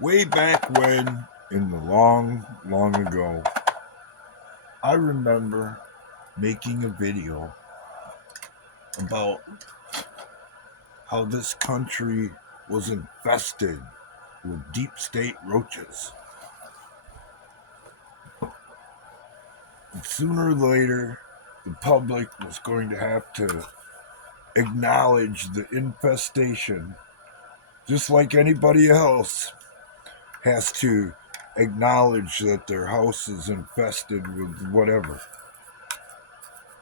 Way back when, in the long, long ago, I remember making a video about how this country was infested with deep state roaches. And sooner or later, the public was going to have to acknowledge the infestation, just like anybody else has to acknowledge that their house is infested with whatever.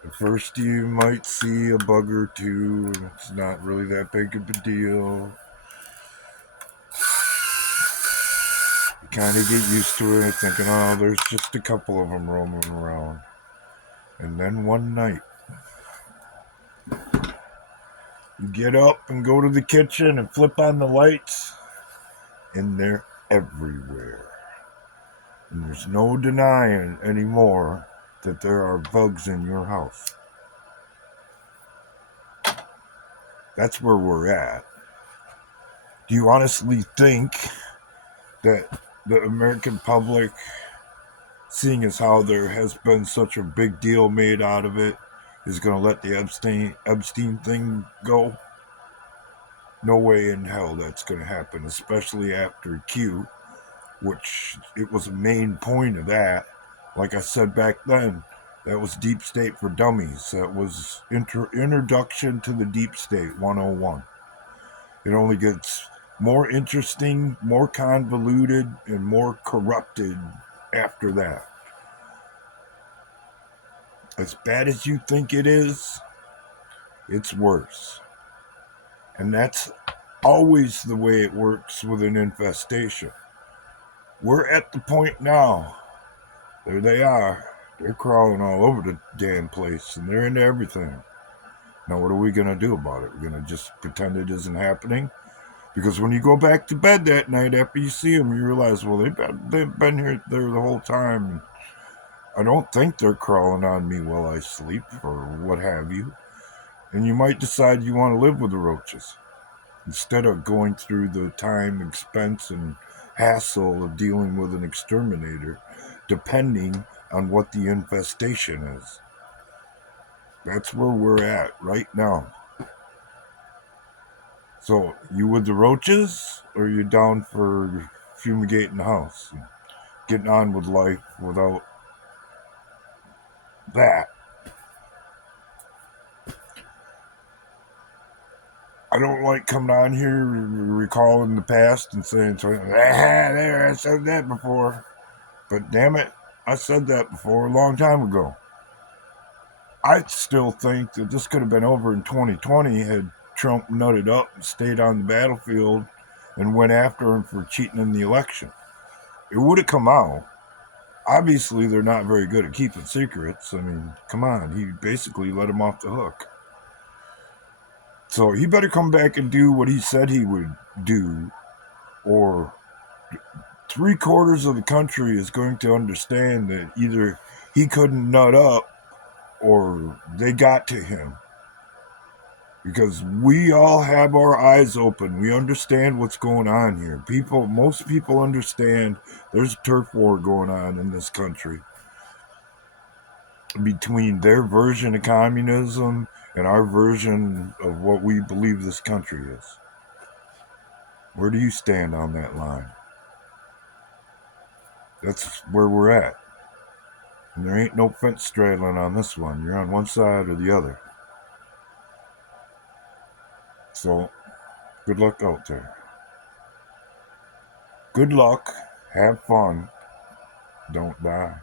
At first, you might see a bug or two. It's not really that big of a deal. You kind of get used to it, thinking, oh, there's just a couple of them roaming around. And then one night, you get up and go to the kitchen and flip on the lights, and they're everywhere. And there's no denying anymore that there are bugs in your house. That's where we're at. Do you honestly think that the American public, seeing as how there has been such a big deal made out of it, is going to let the Epstein thing go? No way in hell that's going to happen, especially after Q, which it was a main point of that. Like I said back then, that was Deep State for Dummies. That was Introduction to the Deep State 101. It only gets more interesting, more convoluted, and more corrupted after that. As bad as you think it is, it's worse. And that's always the way it works with an infestation. We're at the point now. There they are. They're crawling all over the damn place, and they're into everything. Now, what are we going to do about it? We're going to just pretend it isn't happening? Because when you go back to bed that night after you see them, you realize, well, they've been here there the whole time. I don't think they're crawling on me while I sleep or what have you. And you might decide you want to live with the roaches instead of going through the time, expense, and hassle of dealing with an exterminator, depending on what the infestation is. That's where we're at right now. So, you with the roaches, or are you down for fumigating the house and getting on with life without that? I don't like coming on here recalling the past and saying, there, I said that before. But damn it, I said that before a long time ago. I still think that this could have been over in 2020 had Trump nutted up and stayed on the battlefield and went after him for cheating in the election. It would have come out. Obviously, they're not very good at keeping secrets. I mean, come on, he basically let him off the hook. So he better come back and do what he said he would do, or 3/4 of the country is going to understand that either he couldn't nut up or they got to him. Because we all have our eyes open. We understand what's going on here. Most people understand there's a turf war going on in this country between their version of communism and our version of what we believe this country is. Where do you stand on that line? That's where we're at. And there ain't no fence straddling on this one. You're on one side or the other. So, good luck out there. Good luck. Have fun. Don't die.